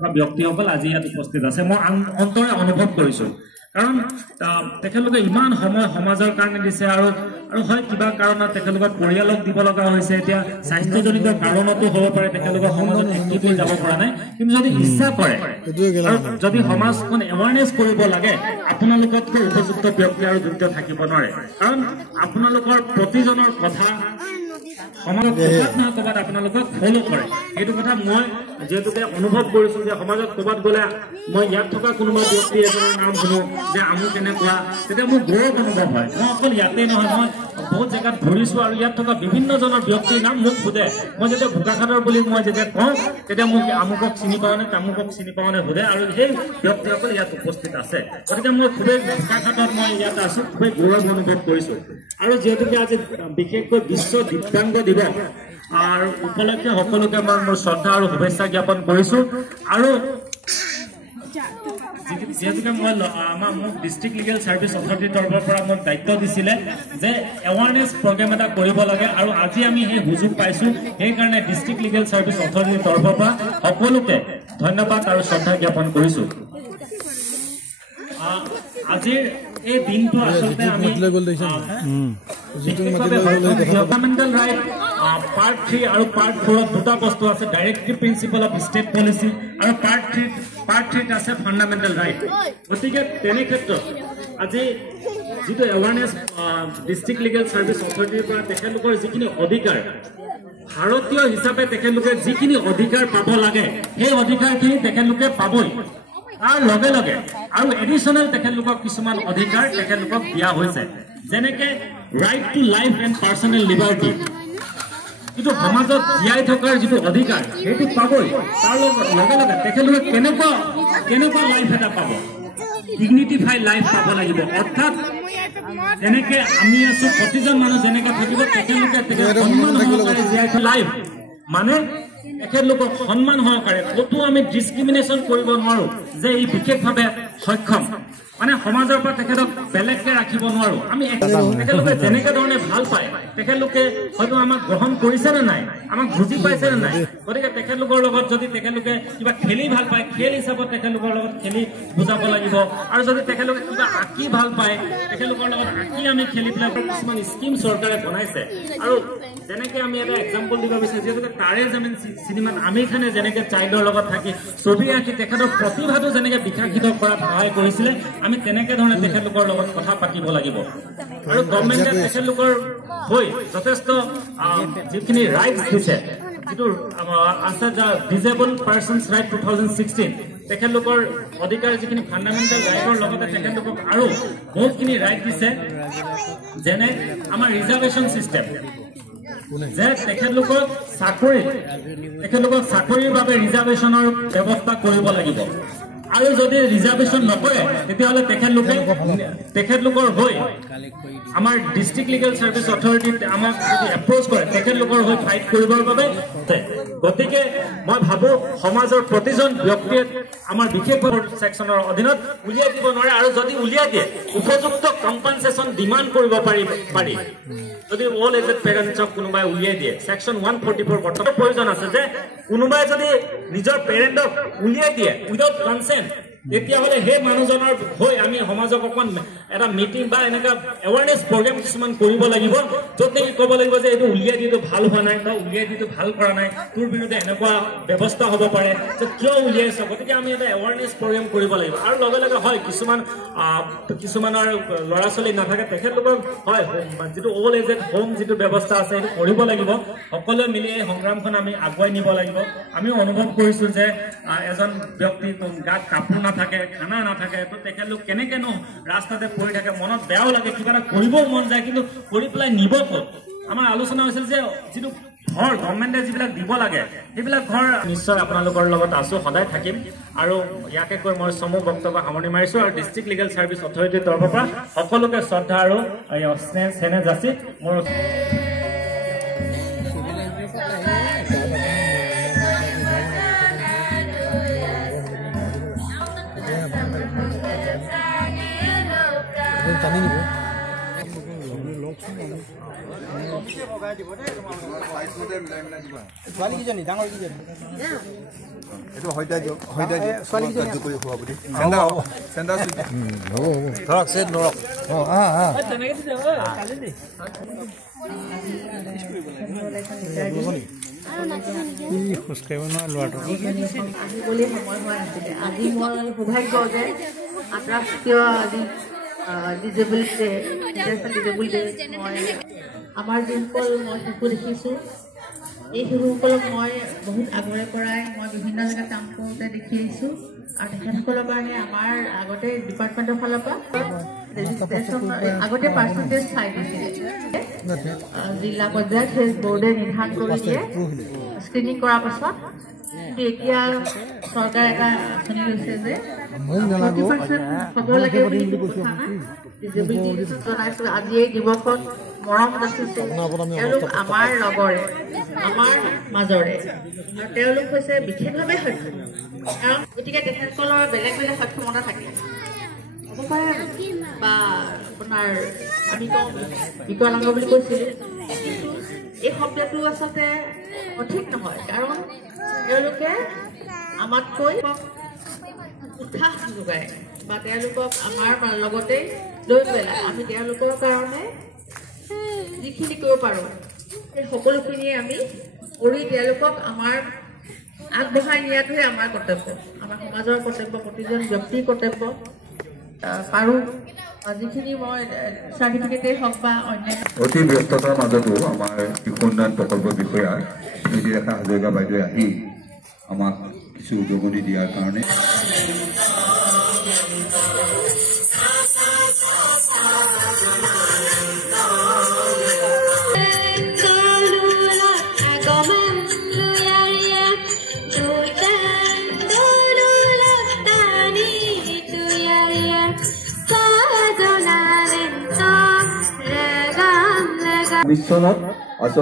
ব্যক্তিসকল আজি ইয়াত উপস্থিত আছে মই অন্তৰে অনুভৱ কৰিছো কাৰণ তেখেতলোকে ইমান সময় সমাজৰ কাৰণে দিছে আৰু হয় কিবা কাৰণত তেখেতলোকৰ পৰিয়ালক দিব লগা হৈছে এতিয়া স্বাস্থ্যজনিত কাৰণতো হ'ব পাৰে তেখেতলোকৰ সমাজত এক্টিভ যাব পৰা নাই কিন্তু যদি ইচ্ছা কৰে যদি সমাজখন এৱাৰনেছ কৰিব লাগে আপোনালোকতকৈ উপযুক্ত ব্যক্তি আৰু জড়িত থাকিব নোৱাৰে কাৰণ আপোনালোকৰ প্ৰতিজনৰ কথা সমাজত ক'বাত আপোনালোকক ফলো কৰে এইটো কথা মই যেহেতুকে অনুভৱ কৰিছো যে সমাজত ক'বাত গ'লে মই ইয়াত থকা কোনোবা ব্যক্তি এজনৰ নাম শুনো যে আমু কেনেকুৱা তেতিয়া মোৰ গৌৰৱ অনুভৱ হয় মই অকল ইয়াতে নহয় মই বহুত জেগাত ঘূৰিছো আৰু ইয়াত থকা বিভিন্নজনৰ ব্যক্তিৰ নাম মোক সোধে মই যেতিয়া বোকাখাটৰ বুলি মই যেতিয়া কওঁ তেতিয়া মোক আমুকক চিনি পাওঁ নে তামুকক চিনি পাওঁ নে সোধে আৰু সেই ব্যক্তিসকল ইয়াত উপস্থিত আছে গতিকে মই খুবেই বোকাখাটত মই ইয়াত আছো খুবেই গৌৰৱ অনুভৱ কৰিছো আৰু যিহেতুকে আজি বিশেষকৈ বিশ্ব দিব্যাংগ দিৱস আৰু উপলক্ষে সকলোকে মই মোৰ শ্ৰদ্ধা আৰু শুভেচ্ছা জ্ঞাপন কৰিছো আৰু যেহেতুকে মই আমাৰ মোক ডিষ্ট্ৰিক্ট লিগেল ছাৰ্ভিচ অথৰিটিৰ তৰফৰ পৰা মোক দায়িত্ব দিছিলে যে এৱাৰনেছ প্ৰগ্ৰেম এটা কৰিব লাগে আৰু আজি আমি সেই সুযোগ পাইছো সেইকাৰণে ডিষ্ট্ৰিক্ট লিগেল ছাৰ্ভিচ অথৰিটিৰ তৰফৰ পৰা সকলোকে ধন্যবাদ আৰু শ্ৰদ্ধা জ্ঞাপন কৰিছো আজিৰ এই দিনটো আচলতে আমি ফাণ্ডামেণ্টেল ৰাইট পাৰ্ট 3 আৰু পাৰ্ট 4 দুটা বস্তু আছে directive principle of state policy আৰু পাৰ্ট 3 আছে ফাণ্ডামেণ্টেল ৰাইট গতিকে তেনে ক্ষেত্ৰত আজি যিটো এৱাৰনেছ ডিষ্ট্ৰিক্ট লিগেল ছাৰ্ভিচ অথৰিটিৰ পৰা তেখেতলোকৰ যিখিনি অধিকাৰ ভাৰতীয় হিচাপে তেখেতলোকে যিখিনি অধিকাৰ পাব লাগে সেই অধিকাৰখিনি তেখেতলোকে পাবই তাৰ লগে লগে আৰু এডিশ্যনেল তেখেতলোকক কিছুমান অধিকাৰ তেখেতলোকক দিয়া হৈছে যেনেকে right to life and personal liberty কিন্তু সমাজত জীয়াই থকাৰ যিটো অধিকাৰ সেইটো পাবই তাৰ লগে লগে তেখেতলোকে কেনেকুৱা লাইফ এটা পাব ডিগনিটিফাইড লাইফ পাব লাগিব অৰ্থাৎ যেনেকে আমি আছো প্ৰতিজন মানুহ যেনেকে থাকিব তেখেতলোকে সন্মান সহকাৰে জীয়াই থকা লাইফ মানে তেখেতলোকক সন্মান সহকাৰে ক'তো আমি ডিছক্ৰিমিনেশ্যন কৰিব নোৱাৰো যে ই বিশেষভাৱে সক্ষম মানে সমাজৰ পৰা তেখেতক বেলেগকে ৰাখিব নোৱাৰো আমি তেখেতলোকে যেনেকে ধৰণে ভাল পায় তেখেতলোকে হয়তো আমাক গ্ৰহণ কৰিছে নে নাই আমাক বুজি পাইছে নে নাই গতিকে তেখেতলোকৰ লগত যদি তেখেতলোকে কিবা খেলি ভাল পায় খেল হিচাপত তেখেতলোকৰ লগত খেলি বুজাব লাগিব আৰু যদি তেখেতলোকে কিবা আঁকি ভাল পায় তেখেতলোকৰ লগত আঁকি আমি খেলি পেলাই কিছুমান স্কিম চৰকাৰে বনাইছে আৰু যেনেকে আমি এটা এক্সাম্পল দিব বিচাৰিছো যিহেতুকে তাৰে যেন চিনেমাত আমিৰ খানে যেনেকে চাইল্ডৰ লগত থাকি ছবি আঁকি তেখেতৰ প্ৰতিভাটো যেনেকে বিকশিত কৰাত সহায় কৰিছিলে আমি তেনেকে ধৰণে তেখেতলোকৰ লগত কথা পাতিব লাগিব আৰু গভৰ্ণমেণ্টে তেখেতলোকৰ হৈ যথেষ্ট যিখিনি ৰাইটছ দিছে যিটো আছে ডিজেবল পাৰ্চনছ ৰাইট 2016 তেখেতলোকৰ অধিকাৰ যিখিনি ফাণ্ডামেণ্টেল ৰাইটৰ লগতে তেখেতলোকক আৰু বহুতখিনি ৰাইট দিছে যেনে আমাৰ ৰিজাৰ্ভেশ্যন চিষ্টেম যে তেখেতলোকক চাকৰিৰ বাবে ৰিজাৰ্ভেশ্যনৰ ব্যৱস্থা কৰিব লাগিব আৰু যদি ৰিজাৰ্ভেশ্যন নকৰে তেতিয়াহ'লে তেখেতলোকৰ হৈ আমাৰ ডিষ্ট্ৰিক্ট লিগেল ছাৰ্ভিচ অথৰিটিত আমাক যদি এপ্ৰ'চ কৰে তেখেতলোকৰ হৈ ফাইট কৰিবৰ বাবে গতিকে মই ভাবো সমাজৰ প্ৰতিজন ব্যক্তিয়ে আমাৰ বিশেষ ছেকশ্যনৰ অধীনত উলিয়াই দিব নোৱাৰে আৰু যদি উলিয়াই দিয়ে উপযুক্ত কম্পেনচেশ্যন ডিমাণ্ড কৰিব পাৰি যদি অল এজেড পেৰেণ্টছক কোনোবাই উলিয়াই দিয়ে ছেকশ্যন 144 বৰ্তমান প্ৰয়োজন আছে যে কোনোবাই যদি নিজৰ পেৰেণ্টক উলিয়াই দিয়ে উইদাউট কনচেণ্ট তেতিয়াহ'লে সেই মানুহজনৰ হৈ আমি সমাজক অকণ এটা মিটিং বা এনেকুৱা এৱাৰনেছ প্ৰগ্ৰেম কিছুমান কৰিব লাগিব য'ত নেকি ক'ব লাগিব যে এইটো উলিয়াই দিয়াটো ভাল হোৱা নাই বা উলিয়াই দিয়াটো ভাল কৰা নাই তোৰ বিৰুদ্ধে এনেকুৱা ব্যৱস্থা হ'ব পাৰে যে কিয় উলিয়াইছ গতিকে আমি এটা এৱাৰনেছ প্ৰগ্ৰেম কৰিব লাগিব আৰু লগে লগে হয় কিছুমানৰ ল'ৰা ছোৱালী নাথাকে তেখেতলোকৰ হয় যিটো অল এজেড হোম যিটো ব্যৱস্থা আছে সেইটো কৰিব লাগিব সকলোৱে মিলি এই সংগ্ৰামখন আমি আগুৱাই নিব লাগিব আমি অনুভৱ কৰিছোঁ যে এজন ব্যক্তি গাত কাপোৰ নাথাকে খানা নাথাকে তো তেখেতলোক কেনেকেনো ৰাস্তাতে পৰি থাকে মনত বেয়াও লাগে কিবা এটা কৰিবও মন যায় কিন্তু কৰি পেলাই নিব ক'ত আমাৰ আলোচনা হৈছিল যে যিটো ঘৰ গভৰ্ণমেণ্টে যিবিলাক দিব লাগে সেইবিলাক ঘৰ নিশ্চয় আপোনালোকৰ লগত আছো সদায় থাকিম আৰু ইয়াকে কৈ মই চমু বক্তব্য সামৰণি মাৰিছো আৰু ডিষ্ট্ৰিক্ট লিগেল ছাৰ্ভিচ অথৰিটিৰ তৰফৰ পৰা সকলোকে শ্ৰদ্ধা আৰু স্নেহ যাচি মোৰ টানি নিব ছোৱালী কিজনী ডাঙৰ কিজনী এইটো হয়তা দিয়ক ছোৱালী কিজনী কৰি খোৱা বুলি চেণ্ডাৰ ধৰক চেট নৰক খোজকাঢ়িব নোৱাৰা ল'ৰাটো আহিবলৈ সময় হোৱা নাছিলে আজি মই সৌভাগ্য যে আন্তঃৰাষ্ট্ৰীয় আজি ডিজেবল ডে ডিজেবল ডে মই আমাৰ যিসকল মই শিশু দেখিছোঁ এই শিশুসকলক মই বহুত আগৰে পৰাই মই বিভিন্ন জেগাত কাম কৰোঁতে দেখি আহিছোঁ আৰু তেখেতসকলৰ কাৰণে আমাৰ আগতে ডিপাৰ্টমেণ্টৰ ফালৰ পৰা ৰেজিষ্ট্ৰেশ্যন আগতে পাৰ্চেণ্টেজ চাই দিছিলে জিলা পৰ্যায়ত সেই বৰ্ডে নিৰ্ধাৰণ কৰি দিয়ে স্ক্ৰিনিং কৰাৰ পাছত কিন্তু এতিয়া চৰকাৰে এটা আঁচনি লৈছে যে 40% হ'ব লাগে বুলি কথা নাই ডিজেবিলিটি জনাইছোঁ আজি এই দিৱসত মৰম যাচিছে তেওঁলোক আমাৰ লগৰে আমাৰ মাজৰে আৰু তেওঁলোক হৈছে বিশেষভাৱে সক্ষম কাৰণ গতিকে তেখেতসকলৰ বেলেগ বেলেগ সক্ষমতা থাকে হ'ব পাৰে বা আপোনাৰ আমি কওঁ বিকলাংগ বুলি কৈছিলোঁ কিন্তু এই শব্দটো আচলতে সঠিক নহয় কাৰণ তেওঁলোকে আমাতকৈ উৎসাহ যোগায় বা তেওঁলোকক আমাৰ লগতে লৈ পেলাই আমি তেওঁলোকৰ কাৰণে যিখিনি কৰিব পাৰোঁ সেই সকলোখিনিয়ে আমি কৰি তেওঁলোকক আমাৰ আগবঢ়াই নিয়াটোহে আমাৰ কৰ্তব্য আমাৰ সমাজৰ কৰ্তব্য প্ৰতিজন ব্যক্তিৰ কৰ্তব্য পাৰোঁ যিখিনি মই চাৰ্টিফিকেটেই হওক বা অন্যান্য অতি ব্যস্ততাৰ মাজতো আমাৰ শিশু উন্নয়ন প্ৰকল্পৰ বিষয়া নীতিৰেখা হাজৰিকা বাইদেৱে আহি আমাক কিছু উদগনি দিয়াৰ কাৰণে মিছনত আচলতে